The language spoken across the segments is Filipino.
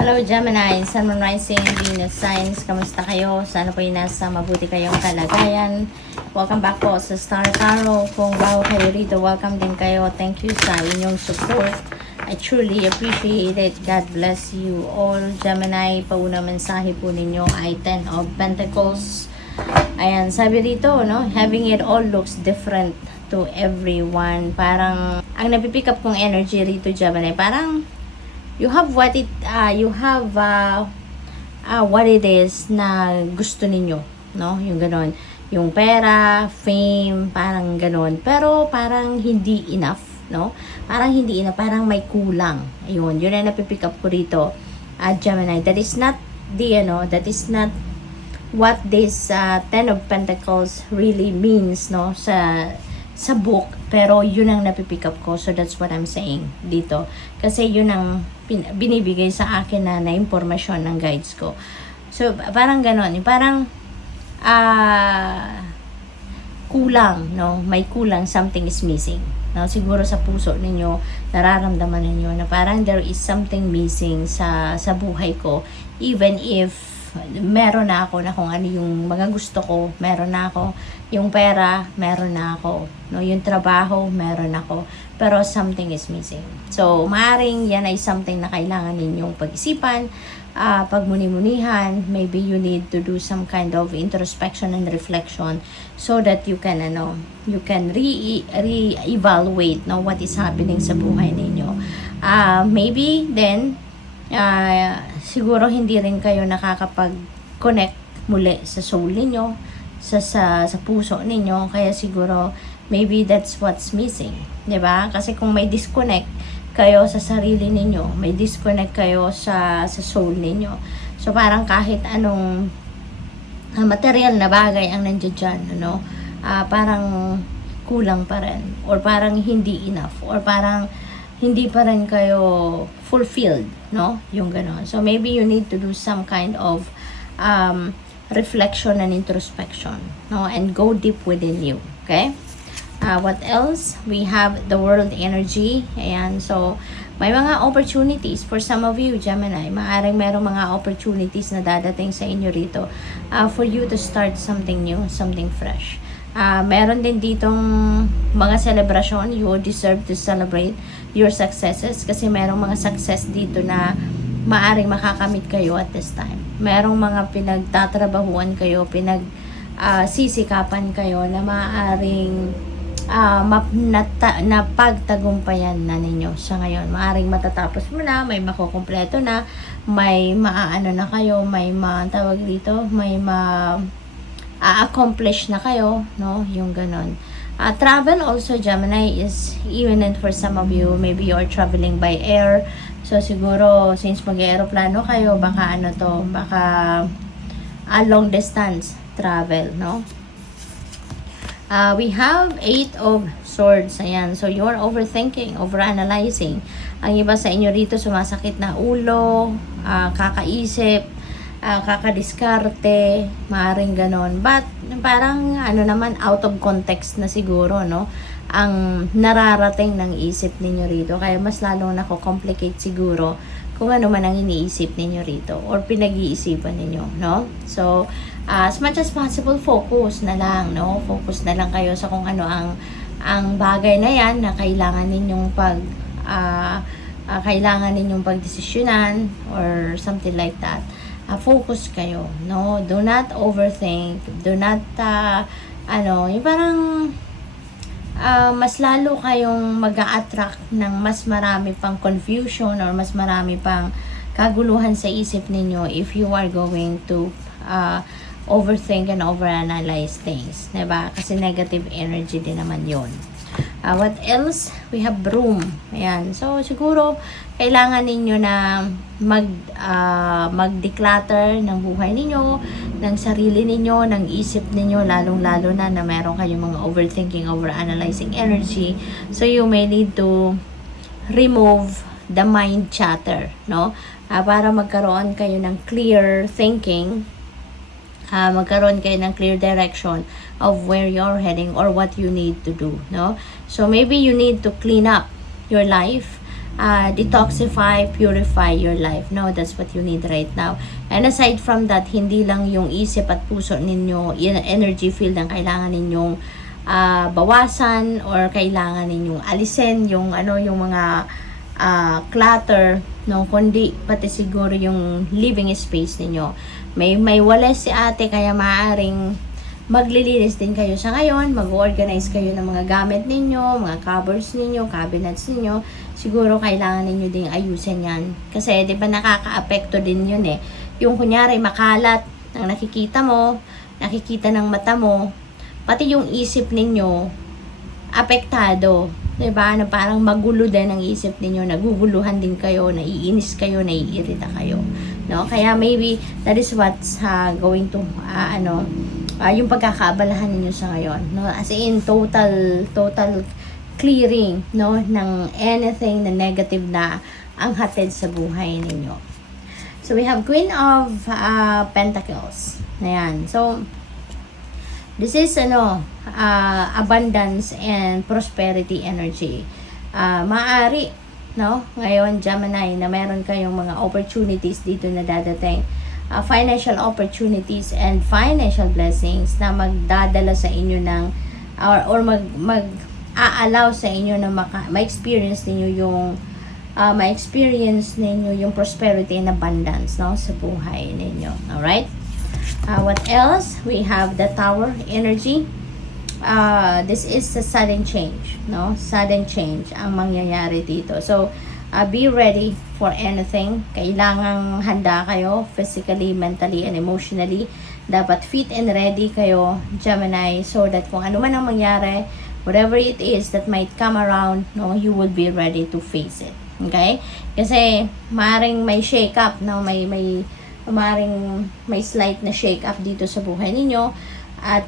Hello Gemini, Sun, Moon, Rising, Venus Signs. Kamusta kayo? Sana po yung nasa mabuti kayong kalagayan. Welcome back po sa Star Tarot. Kung bago kayo rito, welcome din kayo. Thank you sa inyong support. I truly appreciate it. God bless you all. Gemini, pauna mensahe po ninyo ay 10 of Pentacles. Ayan, sabi dito, no? Having it all looks different to everyone. Parang, ang napipick up kong energy rito, Gemini, parang you have what it is na gusto ninyo, no? Yung ganon. Yung pera, fame, parang ganon. Pero parang hindi enough, no? Parang hindi enough, parang may kulang. Ayun, yun ang napipick up ko rito. Gemini, that is not what this Ten of Pentacles really means, no? Sa book, pero yun ang napipick up ko. So that's what I'm saying dito. Kasi yun ang binibigay sa akin na impormasyon ng guides ko. So parang ganon, parang kulang, no? May kulang, something is missing. No? Siguro sa puso ninyo, nararamdaman ninyo na parang there is something missing sa buhay ko. Even if meron na ako na kung ano yung mga gusto ko, meron na ako yung pera, meron na ako, no, yung trabaho, meron ako, pero something is missing. So maaring yan ay something na kailangan ninyong pag-isipan, pagmuni-munihan. Maybe you need to do some kind of introspection and reflection so that you can re-evaluate, no, what is happening sa buhay ninyo. Maybe then siguro hindi rin kayo nakakapag-connect muli sa soul ninyo, sa puso ninyo, kaya siguro maybe that's what's missing, 'di ba? Kasi kung may disconnect kayo sa sarili ninyo, may disconnect kayo sa soul ninyo, so parang kahit anong material na bagay ang nandiyan dyan, ano, parang kulang pa rin, or parang hindi enough, or parang hindi pa rin kayo fulfilled, no? Yung gano'n. So, maybe you need to do some kind of reflection and introspection, no? And go deep within you, okay? What else? We have the world energy. Ayan. So, may mga opportunities for some of you, Gemini. Maaaring merong mga opportunities na dadating sa inyo rito for you to start something new, something fresh. Meron din ditong mga celebration. You deserve to celebrate your successes kasi merong mga success dito na maaring makakamit kayo at this time. Merong mga pinagtatrabahuan kayo, sisikapan kayo na maaring napagtagumpayan na ninyo sa ngayon. Maaring matatapos mo na, may makukumpleto na, may maaano na kayo, may matawag dito, may accomplish na kayo, no? Yung ganon. Travel also, Gemini, is even for some of you, maybe you're traveling by air. So, siguro, since mag-aeroplano kayo, baka long distance travel, no? We have 8 of Swords. Ayan. So, you're overthinking, overanalyzing. Ang iba sa inyo rito, sumasakit na ulo, kakaisip, kakadiskarte, maaring ganon. But, parang, out of context na siguro, no? Ang nararating ng isip ninyo rito. Kaya mas lalo complicate siguro kung ano man ang iniisip ninyo rito or pinag-iisipan ninyo, no? So, as much as possible, focus na lang, no? Focus na lang kayo sa kung ano ang bagay na yan na kailangan ninyong pagdesisyonan or something like that. Focus kayo, no? Do not overthink. Do not, yung parang mas lalo kayong mag-a-attract ng mas marami pang confusion or mas marami pang kaguluhan sa isip ninyo if you are going to overthink and overanalyze things, diba? Kasi negative energy din naman yon. What else? We have Broom. Ayan. So, siguro, kailangan ninyo na mag-declutter ng buhay ninyo, ng sarili ninyo, ng isip ninyo, lalong-lalo na meron kayong mga overthinking, overanalyzing energy. So, you may need to remove the mind chatter, no? Para magkaroon kayo ng clear thinking, magkaroon kayo ng clear direction of where you're heading or what you need to do, no? So maybe you need to clean up your life, detoxify, purify your life. No, that's what you need right now. And aside from that, hindi lang yung isip at puso ninyo, energy field ang kailangan ninyong bawasan or kailangan ninyong alisin yung yung mga clutter, no, kundi pati siguro yung living space ninyo. May wales si ate, kaya maaaring maglilinis din kayo sa ngayon, mag-organize kayo ng mga gamit ninyo, mga cupboards ninyo, cabinets ninyo. Siguro kailangan ninyo ding ayusin yan. Kasi di ba nakaka-apekto din yun eh. Yung kunyari makalat ang nakikita mo, nakikita ng mata mo, pati yung isip ninyo apektado. Diba? Na parang magulo din ang isip ninyo, naguguluhan din kayo, naiinis kayo, naiirita kayo. No? Kaya maybe that is what's going to yung pagkakaabalahan ninyo sa ngayon, no? As in total clearing, no, ng anything na negative na ang hatid sa buhay ninyo. So we have Queen of Pentacles. Ayan. So this is abundance and prosperity energy. Maaari, no, ngayon Gemini, na meron kayong mga opportunities dito na dadating. Financial opportunities and financial blessings na magdadala sa inyo ng or mag-a-allow sa inyo na ma-experience ninyo yung yung prosperity and abundance, no, sa buhay ninyo. Alright? What else? We have the Tower energy. This is a sudden change, no? Sudden change ang mangyayari dito. So, be ready for anything. Kailangang handa kayo physically, mentally, and emotionally. Dapat fit and ready kayo, Gemini, so that kung ano man ang mangyari, whatever it is that might come around, no, you will be ready to face it. Okay? Kasi maring may shake up, no, maring may slight na shake up dito sa buhay ninyo, at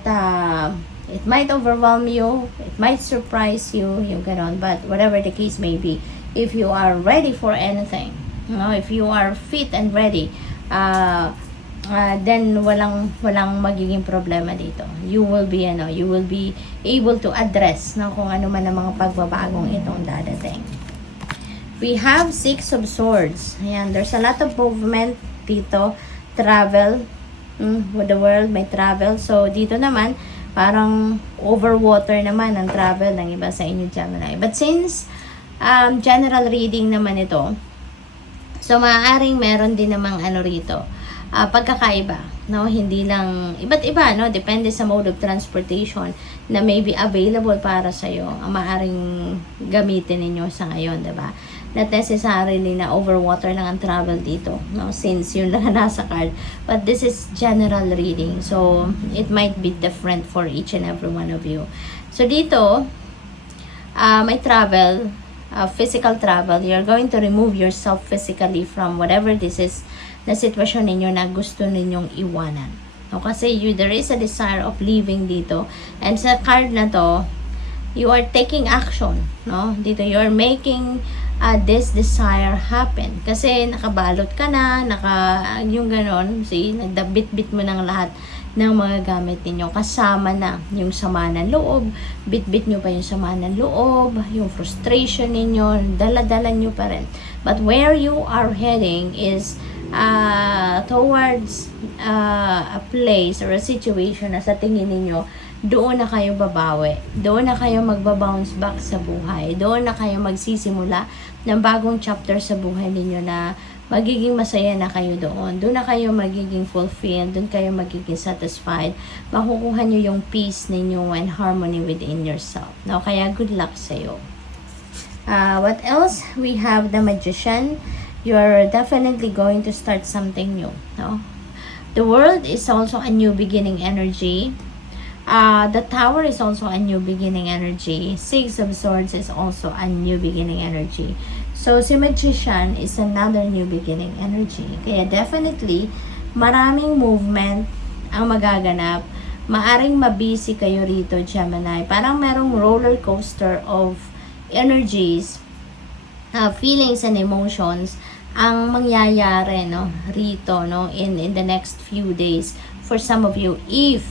it might overwhelm you, it might surprise you, yung ganon. But whatever the case may be, if you are ready for anything, you know, if you are fit and ready, then walang magiging problema dito. You will be able to address, no, kung ano man ang mga pagbabagong itong dadating. We have Six of Swords. Ayan, there's a lot of movement dito, travel, with the world, may travel. So dito naman parang over water naman ang travel ng iba sa inyo, Gemini. But since general reading naman ito, so maaaring meron din namang rito, pagkakaiba, no? Hindi lang iba't iba, no? Depende sa mode of transportation na may be available para sa iyo ang maaaring gamitin ninyo sa ngayon, 'di ba? Not necessarily na over water lang ang travel dito, no? Since yun lang nasa card, but this is general reading, so it might be different for each and every one of you. So dito may travel, physical travel. You're going to remove yourself physically from whatever this is na sitwasyon ninyo na gusto ninyong iwanan. No, kasi there is a desire of leaving dito. And sa card na to, you are taking action. No? Dito, you're making this desire happen. Kasi nakabalot ka na, yung ganon, see, nagdabit-bit mo ng lahat ng mga gamit ninyo, kasama na yung sama ng loob, bit-bit nyo pa yung sama ng loob, yung frustration ninyo, dala-dala nyo pa rin. But where you are heading is towards a place or a situation na sa tingin ninyo, doon na kayo babawi, doon na kayo magbabounce back sa buhay, doon na kayo magsisimula ng bagong chapter sa buhay ninyo na magiging masaya na kayo doon. Doon na kayo magiging fulfilled, doon kayo magiging satisfied, makukuha nyo yung peace ninyo and harmony within yourself. Now, kaya good luck sa'yo. What else? We have the Magician. You're definitely going to start something new. No? The World is also a new beginning energy. The Tower is also a new beginning energy. Six of Swords is also a new beginning energy. So, si Magician is another new beginning energy. Kaya definitely, maraming movement ang magaganap. Maaring mabisi kayo rito, Gemini. Parang merong roller coaster of energies, feelings and emotions ang mangyayari, no, rito, no, in the next few days for some of you, if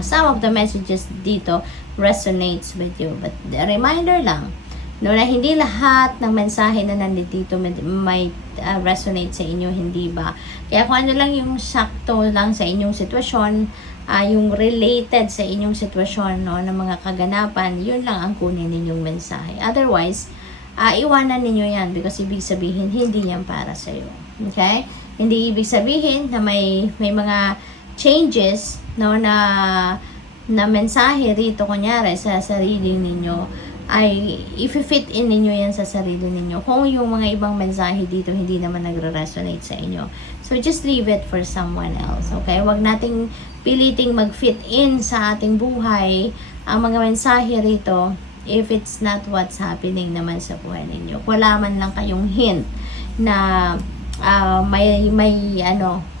some of the messages dito resonates with you. But the reminder lang, No, na hindi lahat ng mensahe na nandito may resonate sa inyo, hindi ba? Kaya kung ano lang yung sakto lang sa inyong sitwasyon, yung related sa inyong sitwasyon, no, ng mga kaganapan, yun lang ang kunin ninyong mensahe. Otherwise, iwanan ninyo yan because ibig sabihin, hindi yan para sa iyo. Okay? Hindi ibig sabihin na may mga changes, no, na mensahe rito, kunyari, sa sarili ninyo, ay i-fit in ninyo yan sa sarili ninyo. Kung yung mga ibang mensahe dito hindi naman nagre-resonate sa inyo. So, just leave it for someone else. Okay? Huwag nating piliting mag-fit in sa ating buhay ang mga mensahe rito if it's not what's happening naman sa buhay ninyo. Wala man lang kayong hint na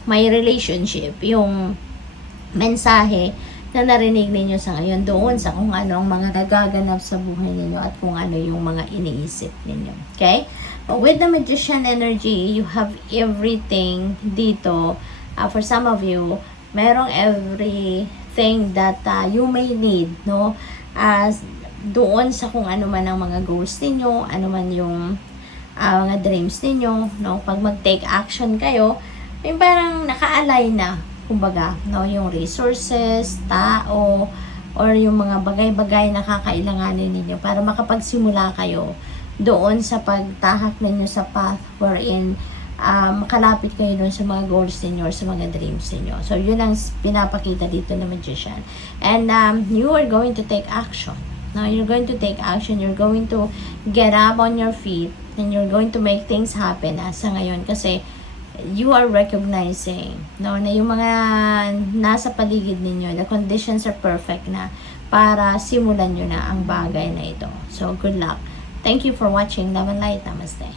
may relationship yung mensahe na narinig ninyo sa ngayon doon sa kung ano ang mga nagaganap sa buhay ninyo at kung ano yung mga iniisip ninyo. Okay? But with the Magician energy, you have everything dito. For some of you, merong everything that you may need, no? Doon sa kung ano man ang mga goals ninyo, ano man yung mga dreams ninyo, no? Pag mag-take action kayo, yung parang naka-align na, kumbaga, no, yung resources, tao, or yung mga bagay-bagay na kakailanganin ninyo para makapagsimula kayo doon sa pagtahak ninyo sa path wherein makalapit kayo doon sa mga goals ninyo or sa mga dreams ninyo. So, yun ang pinapakita dito ng Magician. And you are going to take action. Now, you're going to take action. You're going to get up on your feet and you're going to make things happen sa ngayon kasi you are recognizing, no, na yung mga nasa paligid ninyo, the conditions are perfect na para simulan nyo na ang bagay na ito. So, good luck. Thank you for watching. Love and light. Namaste.